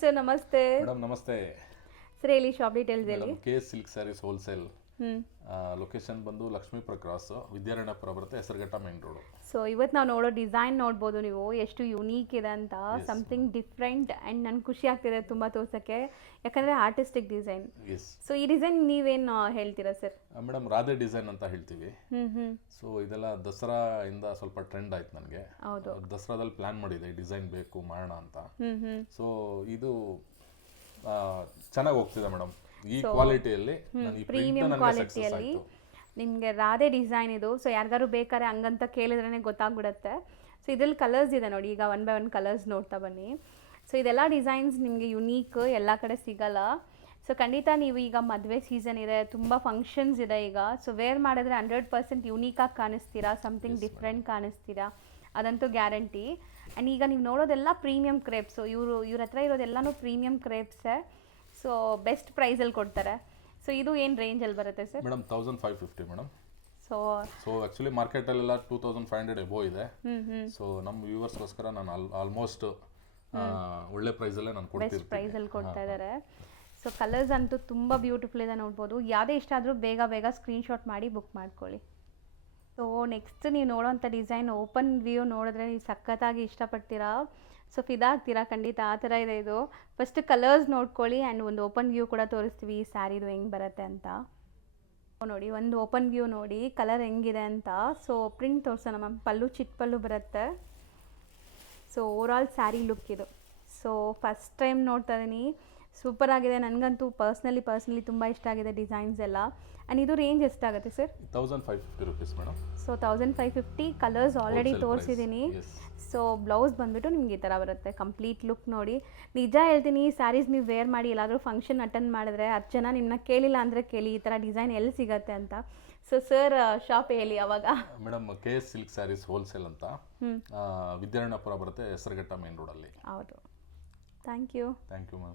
Sir ನಮಸ್ತೆ. Madam ನಮಸ್ತೆ. Sir ಹೇಳಿ, ಶಾಪ್ ಡೀಟೇಲ್ಸ್ ಹೇಳಿ. K silk saris wholesale. Hmm. Location ಬಂದು ಲಕ್ಷ್ಮೀಪುರ ಕ್ರಾಸ್, ವಿದ್ಯಾರಣ್ಯಪುರ ಬರುತ್ತೆ, ಹೆಸರುಘಟ್ಟ ಮೇನ್ ರೋಡು. ಸೊ ಇವತ್ತು ನಾವು ನೋಡೋ ಡಿಸೈನ್ ನೋಡ್ಬೋದು ನೀವು ಎಷ್ಟು ಯುನೀಕ್ ಇದೆ ಅಂತ. ಸಮಥಿಂಗ್ ಡಿಫ್ರೆಂಟ್ ಆ್ಯಂಡ್ ನನ್ಗೆ ಖುಷಿ ಆಗ್ತಿದೆ ತುಂಬ ತೋರ್ಸೋಕ್ಕೆ, ಯಾಕಂದರೆ ಆರ್ಟಿಸ್ಟಿಕ್ ಡಿಸೈನ್. ಸೊ ಈ ಡಿಸೈನ್ ನೀವೇನು ಹೇಳ್ತೀರಾ ಸರ್? ಮೇಡಮ್ ರಾಧೆ ಡಿಸೈನ್ ಅಂತ ಹೇಳ್ತೀವಿ. ಹ್ಮ್. ಸೊ ಇದೆಲ್ಲ ದಸರಾ ಇಂದ ಸ್ವಲ್ಪ ಟ್ರೆಂಡ್ ಆಯ್ತು ನನಗೆ. ಹೌದು. ದಸರಾದಲ್ಲಿ ಪ್ಲಾನ್ ಮಾಡಿದೆ ಈ ಡಿಸೈನ್ ಬೇಕು ಮಾಡೋಣ ಅಂತ. ಸೊ ಇದು ಚೆನ್ನಾಗಿ ಹೋಗ್ತಿದೆ ಮೇಡಮ್. ಈ ಕ್ವಾಲಿಟಿಯಲ್ಲಿ ಪ್ರೀಮಿಯಂ ಕ್ವಾಲಿಟಿಯಲ್ಲಿ ನಿಮಗೆ ರಾಧೆ ಡಿಸೈನ್ ಇದು. ಸೊ ಯಾರಿಗಾರು ಬೇಕಾದ್ರೆ ಹಂಗಂತ ಕೇಳಿದ್ರೇ ಗೊತ್ತಾಗ್ಬಿಡುತ್ತೆ. ಸೊ ಇದ್ರಲ್ಲಿ ಕಲರ್ಸ್ ಇದೆ ನೋಡಿ, ಈಗ 1 by 1 ಕಲರ್ಸ್ ನೋಡ್ತಾ ಬನ್ನಿ. ಸೊ ಇದೆಲ್ಲ ಡಿಸೈನ್ಸ್ ನಿಮಗೆ ಯುನೀಕ್, ಎಲ್ಲ ಕಡೆ ಸಿಗಲ್ಲ. ಸೊ ಖಂಡಿತ ನೀವು ಈಗ ಮದುವೆ ಸೀಸನ್ ಇದೆ, ತುಂಬ ಫಂಕ್ಷನ್ಸ್ ಇದೆ ಈಗ. ಸೊ ವೇರ್ ಮಾಡಿದ್ರೆ 100% ಯುನೀಕಾಗಿ ಕಾಣಿಸ್ತೀರಾ, ಸಮಥಿಂಗ್ ಡಿಫ್ರೆಂಟ್ ಕಾಣಿಸ್ತೀರಾ, ಅದಂತೂ ಗ್ಯಾರಂಟಿ. ಆ್ಯಂಡ್ ಈಗ ನೀವು ನೋಡೋದೆಲ್ಲ ಪ್ರೀಮಿಯಂ ಕ್ರೇಪ್ಸು. ಇವ್ರ ಹತ್ರ ಇರೋದೆಲ್ಲನೂ ಪ್ರೀಮಿಯಂ ಕ್ರೇಪ್ಸೇ. ಸೊ ಬೆಸ್ಟ್ ಪ್ರೈಸಲ್ಲಿ ಕೊಡ್ತಾರೆ. ಸೊ ಇದು ಏನು ರೇಂಜಲ್ಲಿ ಬರುತ್ತೆ sir? Madam 1550 madam. So actually ಮಾರ್ಕೆಟಲ್ಲೆಲ್ಲ 2500 ಎಬೋ ಇದೆ. ಸೊ ನಮ್ಮ ವ್ಯೂವರ್ಸ್ಗೋಸ್ಕರ ನಾನು ಆಲ್ಮೋಸ್ಟ್ ಒಳ್ಳೆ ಪ್ರೈಸಲ್ಲೇ ನಾನು ಕೊಡ್ತೀನಿ. ಬೆಸ್ಟ್ ಪ್ರೈಸಲ್ಲಿ ಕೊಡ್ತಾ ಇದ್ದಾರೆ. ಸೊ ಕಲರ್ಸ್ ಅಂತೂ ತುಂಬ ಬ್ಯೂಟಿಫುಲ್ ಇದೆ, ನೋಡ್ಬೋದು. ಯಾವುದೇ ಇಷ್ಟ ಆದರೂ ಬೇಗ ಸ್ಕ್ರೀನ್ಶಾಟ್ ಮಾಡಿ ಬುಕ್ ಮಾಡ್ಕೊಳ್ಳಿ. ಸೊ ನೆಕ್ಸ್ಟ್ ನೀವು ನೋಡೋವಂಥ ಡಿಸೈನ್ ಓಪನ್ ವ್ಯೂ ನೋಡಿದ್ರೆ ನೀವು ಸಖತ್ತಾಗಿ ಇಷ್ಟಪಡ್ತೀರಾ. ಸೊ ಫಿದಾ ಆಗ್ತೀರಾ ಖಂಡಿತ, ಆ ಥರ ಇದೆ ಇದು. ಫಸ್ಟ್ ಕಲರ್ಸ್ ನೋಡ್ಕೊಳ್ಳಿ ಆ್ಯಂಡ್ ಒಂದು ಓಪನ್ ವ್ಯೂ ಕೂಡ ತೋರಿಸ್ತೀವಿ ಈ ಸ್ಯಾರಿದು ಹೆಂಗೆ ಬರುತ್ತೆ ಅಂತ. ನೋಡಿ, ಒಂದು ಓಪನ್ ವ್ಯೂ ನೋಡಿ ಕಲರ್ ಹೆಂಗಿದೆ ಅಂತ. ಸೊ ಪ್ರಿಂಟ್ ತೋರಿಸೋಣ ಮ್ಯಾಮ್. ಪಲ್ಲು ಚಿಟ್ ಪಲ್ಲು ಬರುತ್ತೆ. ಸೊ ಓವರಾಲ್ ಸ್ಯಾರಿ ಲುಕ್ ಇದು. ಸೊ ಫಸ್ಟ್ ಟೈಮ್ ನೋಡ್ತಾ ಇದ್ದೀನಿ, ಸೂಪರ್ ಆಗಿದೆ. ನನಗಂತೂ ಪರ್ಸ್ನಲಿ ತುಂಬ ಇಷ್ಟ ಆಗಿದೆ ಡಿಸೈನ್ಸ್ ಎಲ್ಲ. ಆ್ಯಂಡ್ ಇದು ರೇಂಜ್ ಎಷ್ಟಾಗುತ್ತೆ sir? 1550 rupees madam. So 1550. Colours already ತೋರಿಸಿದ್ದೀನಿ. ಸೊ ಬ್ಲೌಸ್ ಬಂದುಬಿಟ್ಟು ನಿಮ್ಗೆ ಈ ಥರ ಬರುತ್ತೆ. ಕಂಪ್ಲೀಟ್ ಲುಕ್ ನೋಡಿ. ನಿಜ ಹೇಳ್ತೀನಿ, ಈ ಸ್ಯಾರೀಸ್ ನೀವು ವೇರ್ ಮಾಡಿ ಎಲ್ಲಾದರೂ ಫಂಕ್ಷನ್ ಅಟೆಂಡ್ ಮಾಡಿದ್ರೆ 10 ಜನ ನಿಮ್ಮನ್ನ ಕೇಳಿಲ್ಲ ಅಂದರೆ ಕೇಳಿ ಈ ಥರ ಡಿಸೈನ್ ಎಲ್ಲಿ ಸಿಗುತ್ತೆ ಅಂತ. ಸೊ ಸರ್ ಶಾಪ್ ಹೇಳಿ ಅವಾಗ. Madam K silk saris wholesale ಅಂತ, ವಿದ್ಯಾರಣ್ಯಪುರ ಬರುತ್ತೆ, ಹೆಸರುಘಟ್ಟ ಮೇನ್ ರೋಡಲ್ಲಿ. ಹೌದು. Thank you ma'am.